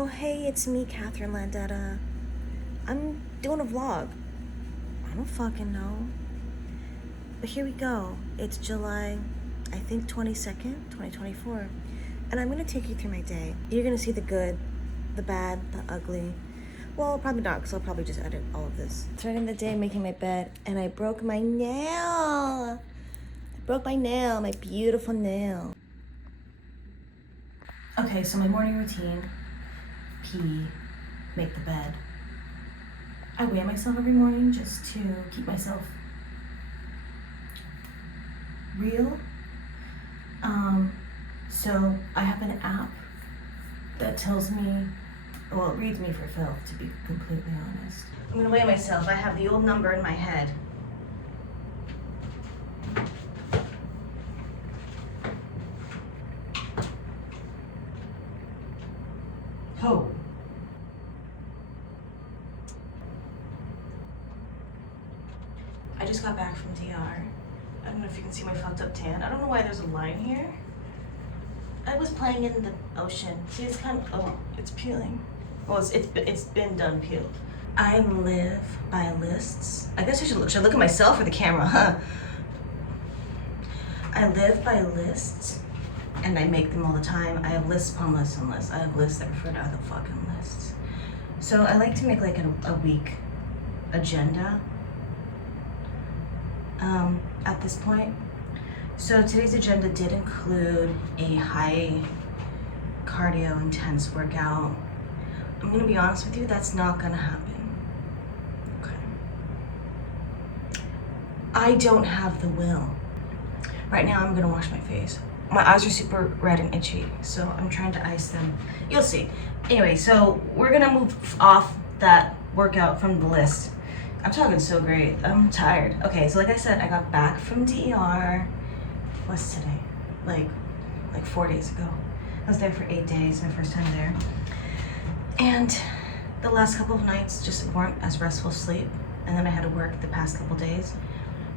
Oh hey, it's me, Catherine Landetta. I'm doing a vlog. I don't fucking know. But here we go. It's July, I think 22nd, 2024. And I'm gonna take you through my day. You're gonna see the good, the bad, the ugly. Well, probably not, because I'll probably just edit all of this. Starting the day making my bed, and I broke my nail. My beautiful nail. Okay, so my morning routine, pee, make the bed. I weigh myself every morning just to keep myself real. So I have an app that tells me, well, it reads me for filth, to be completely honest. I'm gonna weigh myself. I have the old number in my head. Oh. I just got back from DR. I don't know if you can see my fucked up tan. I don't know why there's a line here. I was playing in the ocean. See, it's kind of, oh, it's peeling. Well, it's been done peeled. I live by lists. I guess should I look at myself or the camera, huh? I live by lists and I make them all the time. I have lists upon lists and lists. I have lists that refer to other fucking lists. So I like to make like a week agenda at this point. So today's agenda did include a high cardio intense workout. I'm gonna be honest with you, that's not gonna happen. Okay. I don't have the will. Right now I'm gonna wash my face. My eyes are super red and itchy, so I'm trying to ice them. You'll see. Anyway, so we're gonna move off that workout from the list. I'm talking so great, I'm tired. Okay, so like I said, I got back from DER. What's today? Like 4 days ago. I was there for 8 days, my first time there. And the last couple of nights just weren't as restful sleep. And then I had to work the past couple days.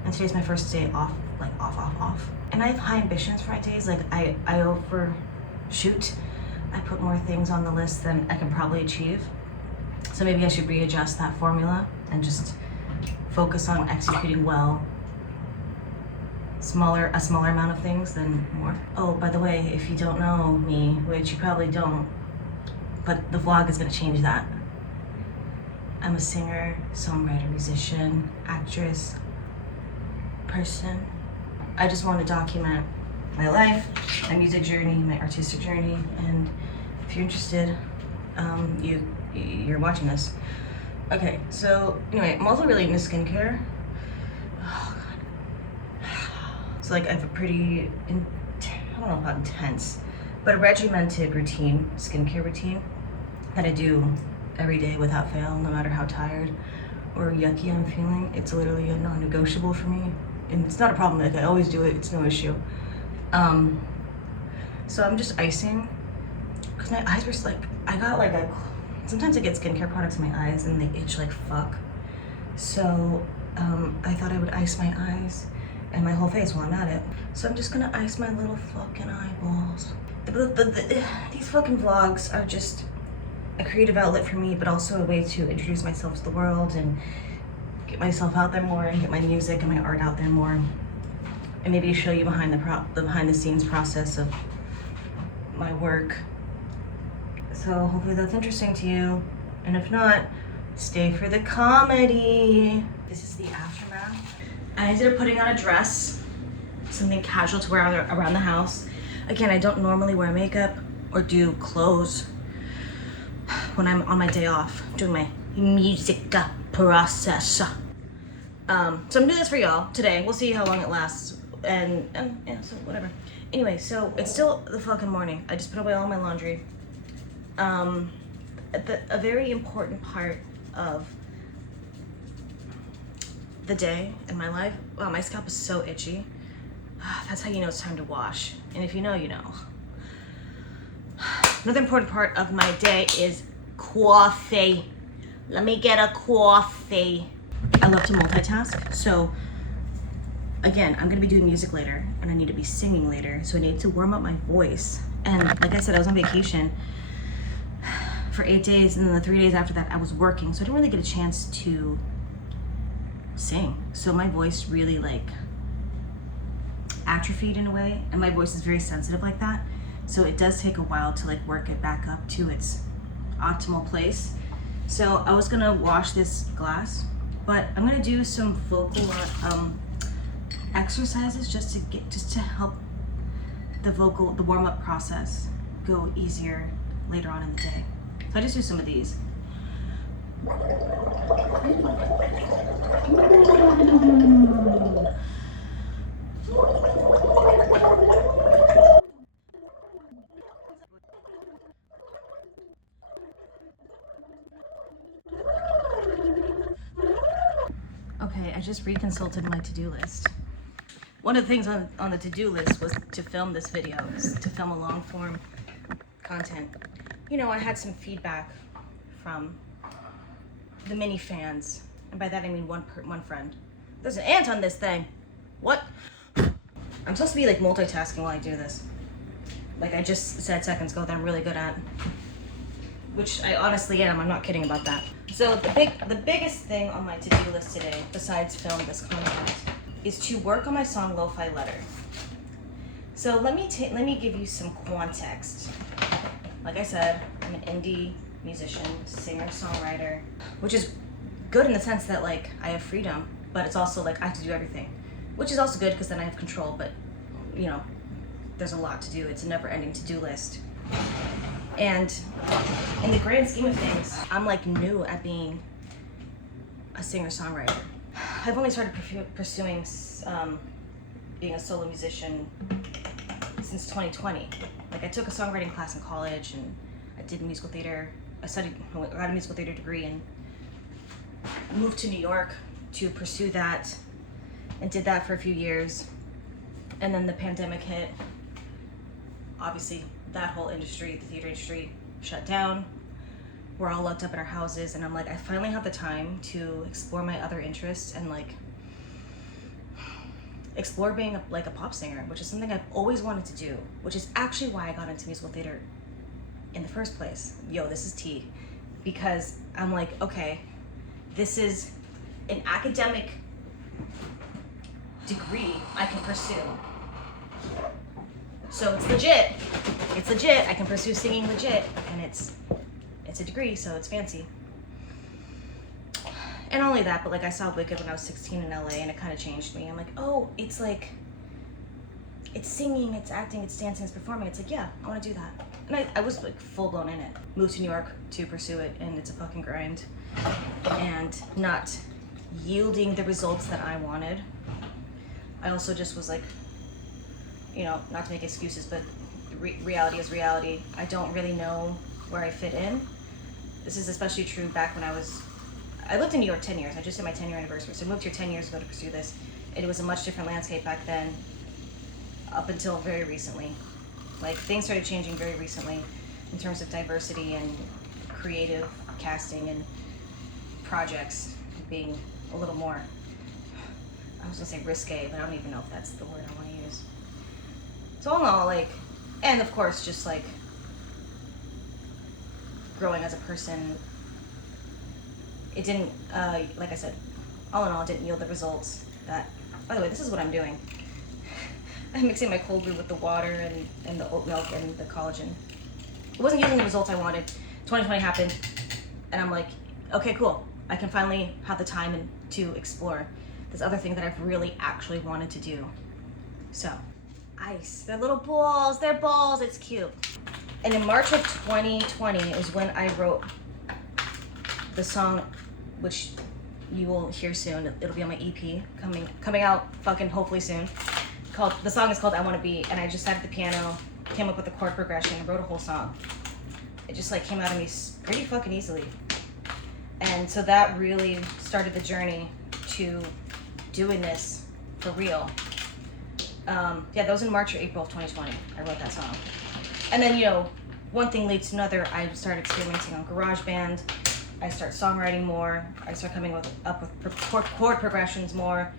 And today's my first day off, like off. And I have high ambitions for my days. Like I overshoot. I put more things on the list than I can probably achieve. So maybe I should readjust that formula and just focus on executing well. A smaller amount of things than more. Oh, by the way, if you don't know me, which you probably don't, but the vlog is gonna change that. I'm a singer, songwriter, musician, actress, person. I just want to document my life, my music journey, my artistic journey, and if you're interested, you're watching this. Okay, so anyway, I'm also really into skincare. Oh God. So like I have a pretty, I don't know about intense, but a regimented routine, skincare routine that I do every day without fail, no matter how tired or yucky I'm feeling. It's literally a non-negotiable for me. And it's not a problem, like I always do it, it's no issue. So I'm just icing, because my eyes were like, I got like sometimes I get skincare products in my eyes and they itch like fuck. So I thought I would ice my eyes and my whole face while I'm at it. So I'm just gonna ice my little fucking eyeballs. These fucking vlogs are just a creative outlet for me, but also a way to introduce myself to the world and get myself out there more and get my music and my art out there more, and maybe show you behind the scenes process of my work. So hopefully that's interesting to you, and if not, stay for the comedy. This is the aftermath. I ended up putting on a dress, something casual to wear around the house. Again, I don't normally wear makeup or do clothes when I'm on my day off doing my music process. So I'm doing this for y'all today. We'll see how long it lasts, and yeah, so whatever. Anyway, so it's still the fucking morning. I just put away all my laundry. A very important part of the day in my life. Wow, my scalp is so itchy. That's how you know it's time to wash. And if you know, you know. Another important part of my day is coffee. Let me get a coffee. I love to multitask, so again, I'm gonna be doing music later and I need to be singing later, so I need to warm up my voice. And like I said, I was on vacation for 8 days, and then the 3 days after that I was working, so I didn't really get a chance to sing. So my voice really like atrophied in a way, and my voice is very sensitive like that. So it does take a while to like work it back up to its optimal place. So I was gonna wash this glass, but I'm gonna do some vocal exercises just to help the warm-up process go easier later on in the day. So I just do some of these. Okay, I just reconsulted my to-do list. One of the things on the to-do list was to film this video, to film a long form content. You know, I had some feedback from the mini fans, and by that I mean one friend. There's an ant on this thing. What? I'm supposed to be like multitasking while I do this. Like I just said seconds ago that I'm really good at. Which I honestly am, I'm not kidding about that. So the biggest thing on my to-do list today, besides film this content, is to work on my song Lo-Fi Letter. So let me give you some context. Like I said, I'm an indie musician, singer, songwriter, which is good in the sense that like I have freedom, but it's also like I have to do everything, which is also good because then I have control, but you know, there's a lot to do. It's a never-ending to-do list. And in the grand scheme of things, I'm like new at being a singer-songwriter. I've only started pursuing being a solo musician since 2020. Like I took a songwriting class in college and I did musical theater. I got a musical theater degree and moved to New York to pursue that and did that for a few years. And then the pandemic hit. Obviously, that whole industry, the theater industry, shut down. We're all locked up in our houses, and I'm like, I finally have the time to explore my other interests and like explore being like a pop singer, which is something I've always wanted to do, which is actually why I got into musical theater in the first place. Yo, this is tea. Because I'm like, okay, this is an academic degree I can pursue. So it's legit. It's legit. I can pursue singing legit, and it's a degree, so it's fancy. And not only that, but like I saw Wicked when I was 16 in LA, and it kind of changed me. I'm like, oh, it's like, it's singing, it's acting, it's dancing, it's performing. It's like, yeah, I want to do that. And I was like full blown in it. Moved to New York to pursue it, and it's a fucking grind. And not yielding the results that I wanted. I also just was like, you know, not to make excuses, but reality is reality. I don't really know where I fit in. This is especially true back when I lived in New York 10 years. I just did my 10-year anniversary. So I moved here 10 years ago to pursue this. It was a much different landscape back then, up until very recently. Like things started changing very recently in terms of diversity and creative casting and projects being a little more, I was gonna say risque, but I don't even know if that's the word I want to use. So all in all, like, and of course, just like growing as a person, it didn't, like I said, all in all, it didn't yield the results that, by the way, this is what I'm doing. I'm mixing my cold brew with the water and the oat milk and the collagen. It wasn't yielding the results I wanted. 2020 happened, and I'm like, okay, cool. I can finally have the time to explore this other thing that I've really actually wanted to do. So, ice. They're little balls. They're balls. It's cute. And in March of 2020 is when I wrote the song, which you will hear soon. It'll be on my EP coming out fucking hopefully soon. The song is called I Wanna Be, and I just sat at the piano, came up with the chord progression, and wrote a whole song. It just like came out of me pretty fucking easily. And so that really started the journey to doing this for real. Yeah, that was in March or April of 2020. I wrote that song. And then, you know, one thing leads to another. I started experimenting on GarageBand. I start songwriting more. I start coming up with chord progressions more,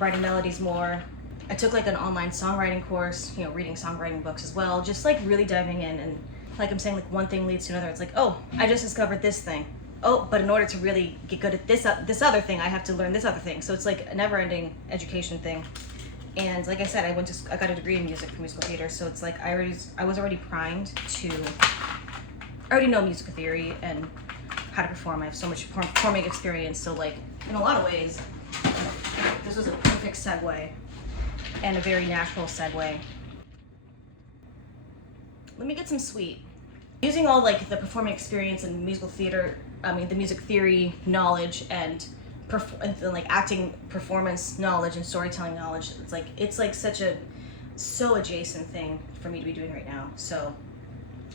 writing melodies more. I took like an online songwriting course, you know, reading songwriting books as well, just like really diving in. And like I'm saying, like one thing leads to another. It's like, oh, I just discovered this thing. Oh, but in order to really get good at this other thing, I have to learn this other thing. So it's like a never-ending education thing. And like I said, I got a degree in music from musical theater. So it's like I was already primed to. I already know musical theory and how to perform. I have so much performing experience. So like in a lot of ways, this was a perfect segue and a very natural segue. Let me get some sweet. Using all like the performing experience and musical theater, the music theory knowledge and like acting performance knowledge and storytelling knowledge, it's like so adjacent thing for me to be doing right now. So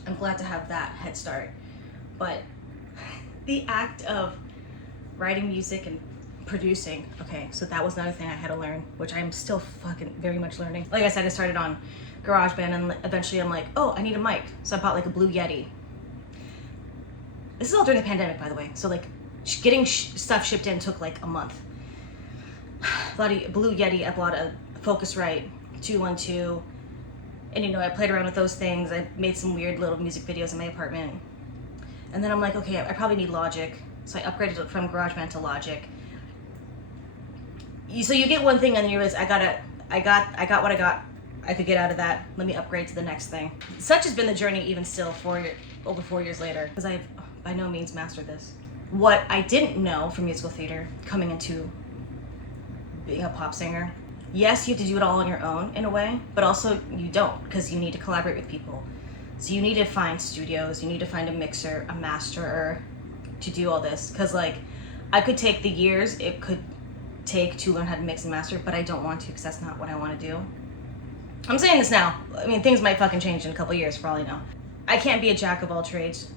I'm glad to have that head start. But the act of writing music and producing, okay, so that was another thing I had to learn, which I'm still fucking very much learning. Like I said, I started on GarageBand and eventually I'm like, oh, I need a mic. So I bought like a Blue Yeti. This is all during the pandemic, by the way. So like getting stuff shipped in took like a month. Blue Yeti, I bought a Focusrite 212. And I played around with those things. I made some weird little music videos in my apartment. And then I'm like, okay, I probably need Logic. So I upgraded it from GarageBand to Logic. So you get one thing and then you realize I got what I could get out of that. Let me upgrade to the next thing. Such has been the journey even still over 4 years later, because I've by no means mastered this. What I didn't know from musical theater coming into being a pop singer, yes, you have to do it all on your own in a way, but also you don't, because you need to collaborate with people. So you need to find studios, you need to find a mixer, a masterer to do all this. Because like, I could take the years it could take to learn how to mix and master, but I don't want to, because that's not what I want to do. I'm saying this now. I mean, things might fucking change in a couple years for all I know. I can't be a jack of all trades,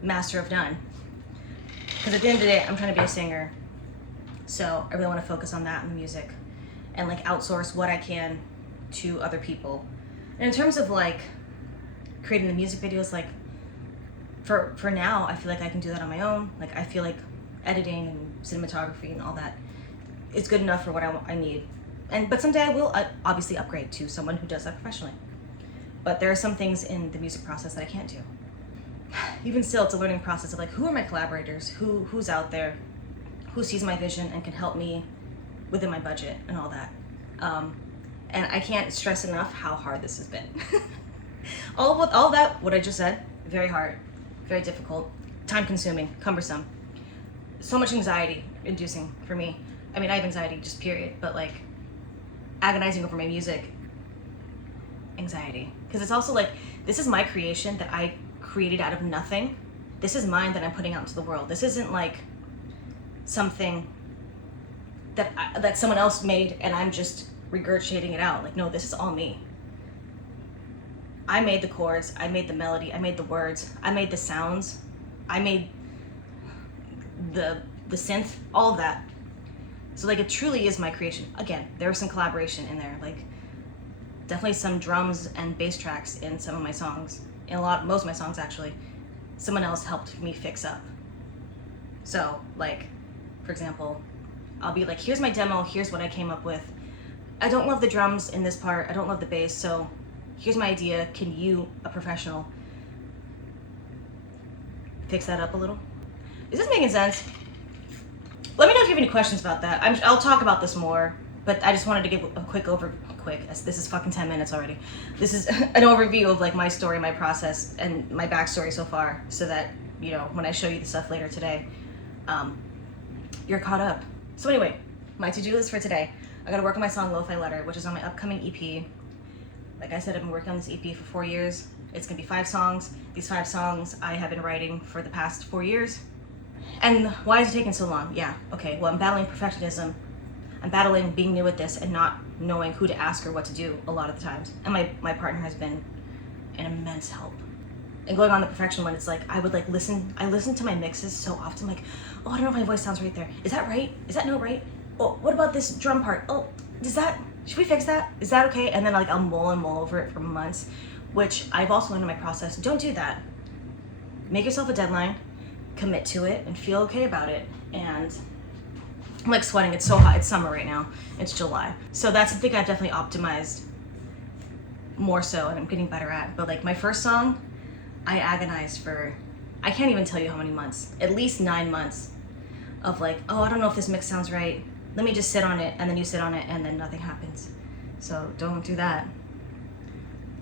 master of none. Because at the end of the day, I'm trying to be a singer. So I really want to focus on that and music and like outsource what I can to other people. And in terms of like creating the music videos, like for now, I feel like I can do that on my own. Like I feel like editing and cinematography and all that is good enough for what I need. But someday I will obviously upgrade to someone who does that professionally. But there are some things in the music process that I can't do. Even still, it's a learning process of like, who are my collaborators? Who's out there? Who sees my vision and can help me within my budget and all that? And I can't stress enough how hard this has been. all that, what I just said, very hard, very difficult, time consuming, cumbersome. So much anxiety inducing for me. I mean, I have anxiety, just period, but like agonizing over my music, anxiety. Because it's also like, this is my creation that I created out of nothing. This is mine that I'm putting out into the world. This isn't like something that someone else made and I'm just regurgitating it out. Like, no, this is all me. I made the chords, I made the melody, I made the words, I made the sounds, I made the synth, all of that. So like, it truly is my creation. Again, there was some collaboration in there, like definitely some drums and bass tracks in some of my songs. In most of my songs actually, someone else helped me fix up. So like, for example, I'll be like, here's my demo, here's what I came up with. I don't love the drums in this part, I don't love the bass, so here's my idea. Can you, a professional, fix that up a little? Is this making sense? Let me know if you have any questions about that. I'll talk about this more, but I just wanted to give a quick, this is fucking 10 minutes already. This is an overview of like my story, my process, and my backstory so far, so that, when I show you the stuff later today, you're caught up. So anyway, my to-do list for today. I gotta work on my song Lo-Fi Letter, which is on my upcoming EP. Like I said, I've been working on this EP for 4 years. It's gonna be 5 songs. These 5 songs I have been writing for the past 4 years. And why is it taking so long? Yeah, okay, well, I'm battling perfectionism. I'm battling being new at this and not knowing who to ask or what to do a lot of the times. And my partner has been an immense help. And going on the perfection one, it's like, I listen to my mixes so often, like, oh, I don't know if my voice sounds right there. Is that right? Is that note right? Oh, what about this drum part? Oh, should we fix that? Is that okay? And then like, I'll mull over it for months, which I've also learned in my process. Don't do that. Make yourself a deadline, commit to it, and feel okay about it. And I'm like sweating, it's so hot, it's summer right now, it's July. So that's something I've definitely optimized more so, and I'm getting better at. But like my first song, I agonized for, I can't even tell you how many months, at least 9 months of like, oh, I don't know if this mix sounds right. Let me just sit on it, and then you sit on it, and then nothing happens. So don't do that.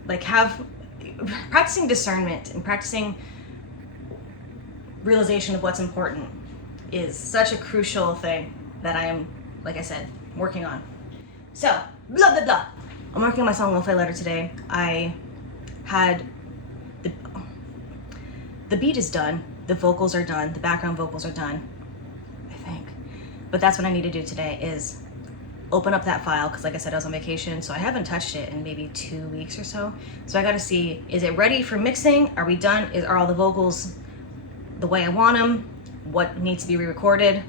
Like, practicing discernment and practicing realization of what's important is such a crucial thing that I am, like I said, working on. So, blah, blah, blah. I'm working on my song Lo-Fi Letter today. I had, the beat is done, the vocals are done, the background vocals are done, I think. But that's what I need to do today is open up that file, because like I said, I was on vacation, so I haven't touched it in maybe 2 weeks or so. So I gotta see, is it ready for mixing? Are we done? Are all the vocals the way I want them? What needs to be re-recorded?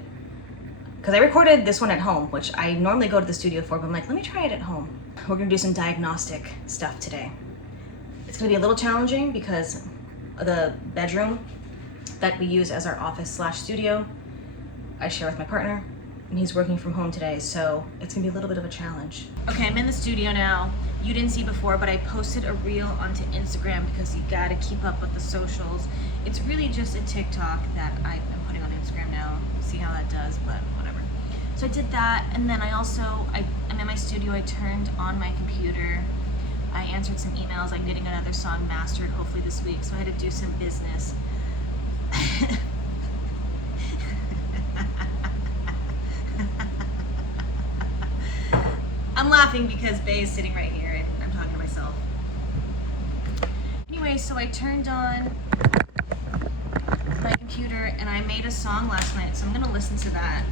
Because I recorded this one at home, which I normally go to the studio for, but I'm like, let me try it at home. We're gonna do some diagnostic stuff today. It's gonna be a little challenging because the bedroom that we use as our office/studio, I share with my partner, and he's working from home today, so it's gonna be a little bit of a challenge. Okay, I'm in the studio now. You didn't see before, but I posted a reel onto Instagram because you gotta keep up with the socials. It's really just a TikTok that I'm putting on Instagram now. See how that does, but whatever. So I did that, and then I'm in my studio. I turned on my computer. I answered some emails. I'm getting another song mastered hopefully this week, so I had to do some business. I'm laughing because Bae is sitting right here and I'm talking to myself. Anyway, so I turned on my computer and I made a song last night, so I'm gonna listen to that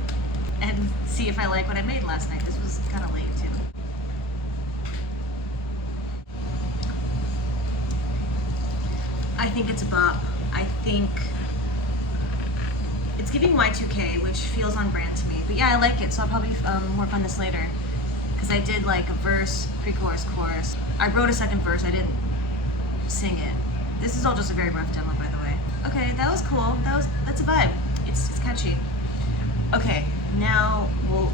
and see if I like what I made last night. This was kind of late too. I think it's a bop. I think it's giving Y2K, which feels on brand to me. But yeah, I like it, so I'll probably work on this later. Because I did like a verse, pre-chorus, chorus. I wrote a second verse, I didn't sing it. This is all just a very rough demo, by the way. Okay, that was cool. That's a vibe. It's catchy. Okay, now we'll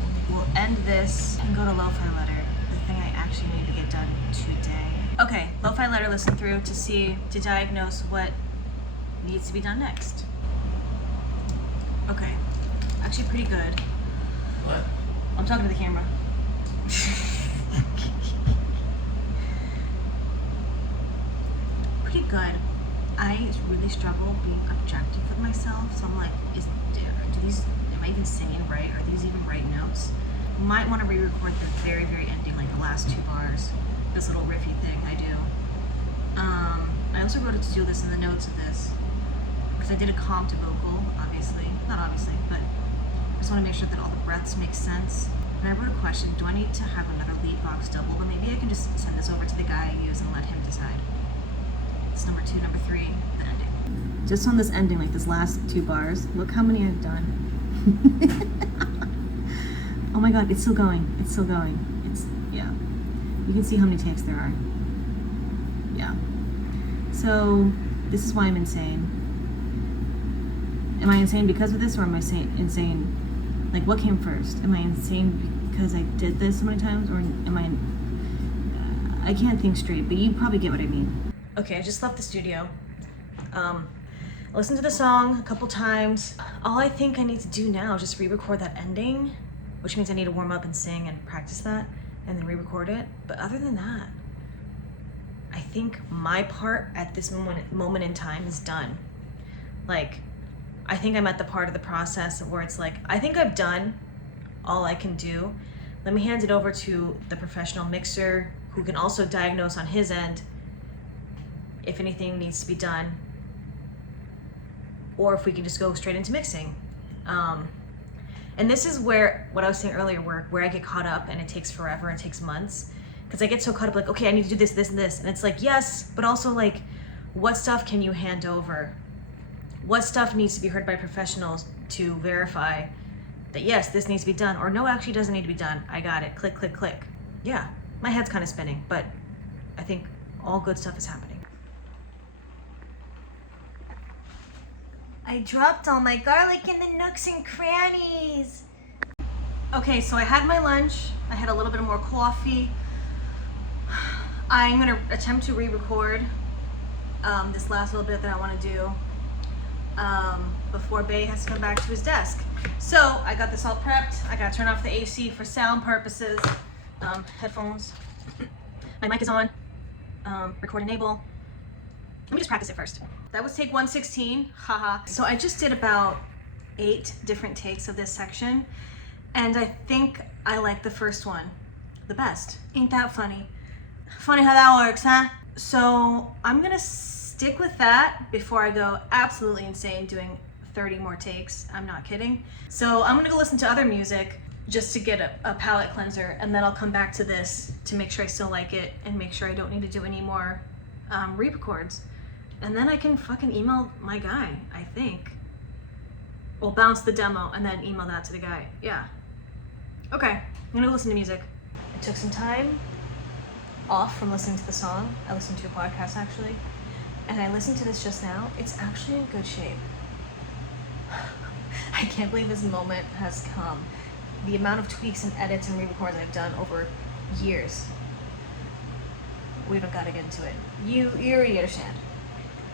end this and go to Lo-Fi Letter, the thing I actually need to get done today. Okay, Lo-Fi Letter, listen through to diagnose what needs to be done next. Okay, actually pretty good. What? I'm talking to the camera. Pretty good. I really struggle being objective with myself, so I'm like, am I even singing right? Are these even right notes? Might want to re-record the very, very ending, like the last 2 bars. This little riffy thing I do. I also wrote it to do this in the notes of this, because I did a comp to vocal, not obviously, but I just want to make sure that all the breaths make sense. And I wrote a question, do I need to have another lead box double? But maybe I can just send this over to the guy I use and let him decide. It's number 2, number 3, the ending. Just on this ending, like this last 2 bars, look how many I've done. Oh my god, it's still going. It's still going. Yeah. You can see how many takes there are. Yeah. So, this is why I'm insane. Am I insane because of this, or am I insane? Like, what came first? Am I insane because I did this so many times, or am I can't think straight, but you probably get what I mean. Okay, I just left the studio. I listened to the song a couple times. All I think I need to do now is just re-record that ending, which means I need to warm up and sing and practice that, and then re-record it. But other than that, I think my part at this moment in time is done. Like, I think I'm at the part of the process where it's like, I think I've done all I can do. Let me hand it over to the professional mixer who can also diagnose on his end if anything needs to be done, or if we can just go straight into mixing. And this is where, what I was saying earlier, where I get caught up and it takes forever and it takes months. Because I get so caught up like, okay, I need to do this, this, and this. And it's like, yes, but also like, what stuff can you hand over? What stuff needs to be heard by professionals to verify that yes, this needs to be done, or no, actually doesn't need to be done. I got it, click, click, click. Yeah, my head's kind of spinning, but I think all good stuff is happening. I dropped all my garlic in the nooks and crannies. Okay, so I had my lunch. I had a little bit more coffee. I'm gonna attempt to re-record this last little bit that I want to do before Bay has to come back to his desk. So I got this all prepped. I got to turn off the AC for sound purposes. Headphones. My mic is on. Record enable. Let me just practice it first. That was take 116. Haha. So I just did about 8 different takes of this section, and I think I like the first one the best. Ain't that funny? Funny how that works, huh? So I'm gonna stick with that before I go absolutely insane doing 30 more takes. I'm not kidding. So I'm gonna go listen to other music just to get a palate cleanser, and then I'll come back to this to make sure I still like it and make sure I don't need to do any more re-records. And then I can fucking email my guy, I think. We'll bounce the demo and then email that to the guy. Yeah. Okay, I'm gonna listen to music. I took some time off from listening to the song. I listened to a podcast actually, and I listened to this just now. It's actually in good shape. I can't believe this moment has come. The amount of tweaks and edits and re-records I've done over years. We don't gotta get into it. You already understand.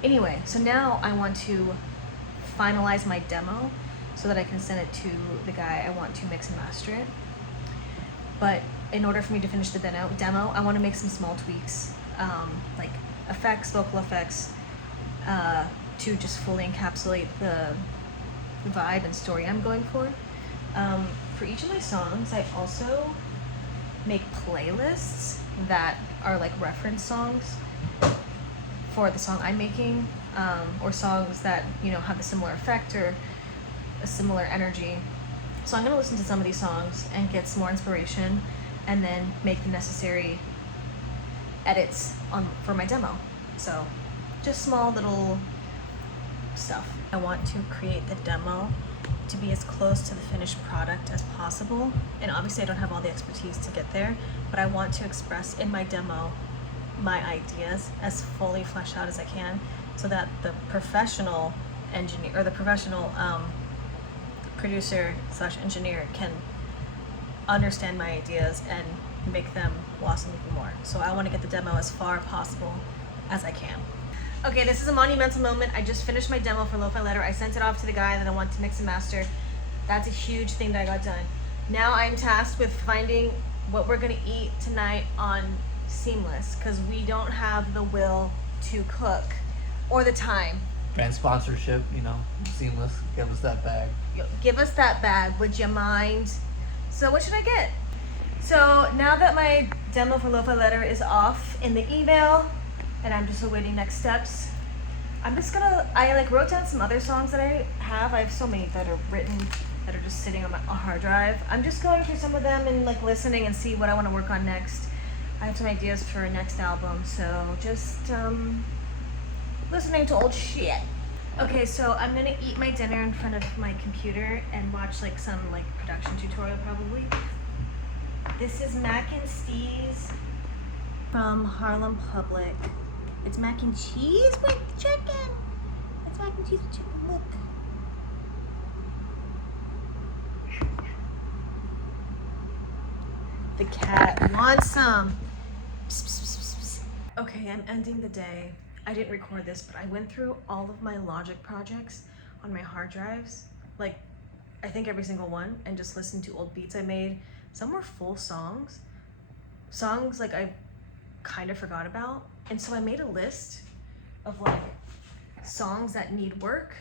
Anyway, so now I want to finalize my demo so that I can send it to the guy I want to mix and master it. But in order for me to finish the demo, I want to make some small tweaks, like effects, vocal effects, to just fully encapsulate the vibe and story I'm going for. For each of my songs, I also make playlists that are like reference songs for the song I'm making, or songs that, you know, have a similar effect or a similar energy. So I'm gonna listen to some of these songs and get some more inspiration, and then make the necessary edits for my demo. So just small little stuff. I want to create the demo to be as close to the finished product as possible, and obviously I don't have all the expertise to get there, but I want to express in my demo my ideas as fully fleshed out as I can, so that the professional engineer or the professional producer / engineer can understand my ideas and make them blossom even more. So I want to get the demo as far possible as I can. Okay, this is a monumental moment. I just finished my demo for Lo-Fi Letter. I sent it off to the guy that I want to mix and master. That's a huge thing that I got done. Now I'm tasked with finding what we're gonna eat tonight on Seamless, because we don't have the will to cook or the time. Brand sponsorship, you know, Seamless, give us that bag. Give us that bag, would you mind? So what should I get? So now that my demo for Lo-Fi Letter is off in the email, and I'm just awaiting next steps, I wrote down some other songs that I have. I have so many that are written that are just sitting on my hard drive. I'm just going through some of them and like listening and see what I want to work on next. I have some ideas for a next album, so just listening to old shit. Okay, so I'm gonna eat my dinner in front of my computer and watch like some like production tutorial probably. This is Mac and Steve's from Harlem Public. It's mac and cheese with chicken. It's mac and cheese with chicken, look. The cat wants some. Psst, psst, psst, psst. Okay, I'm ending the day. I didn't record this, but I went through all of my Logic projects on my hard drives, like I think every single one, and just listened to old beats I made. Some were full songs like I kind of forgot about. And so I made a list of like songs that need work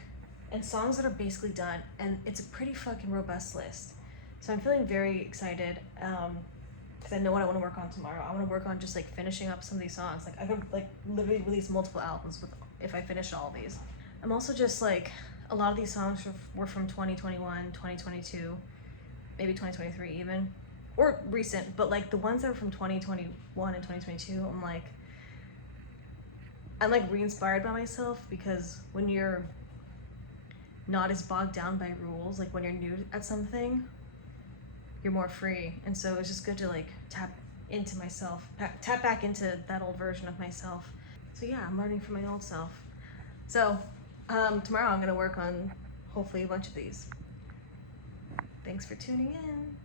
and songs that are basically done, and it's a pretty fucking robust list. So I'm feeling very excited because I know what I want to work on tomorrow. I want to work on just like finishing up some of these songs. Like I could like literally release multiple albums if I finish all of these. I'm also just like, a lot of these songs were from 2021, 2022, maybe 2023 even, or recent, but like the ones that were from 2021 and 2022, I'm like re-inspired by myself, because when you're not as bogged down by rules, like when you're new at something, you're more free. And so it's just good to like tap into myself, tap back into that old version of myself. So yeah, I'm learning from my old self. So tomorrow I'm gonna work on hopefully a bunch of these. Thanks for tuning in.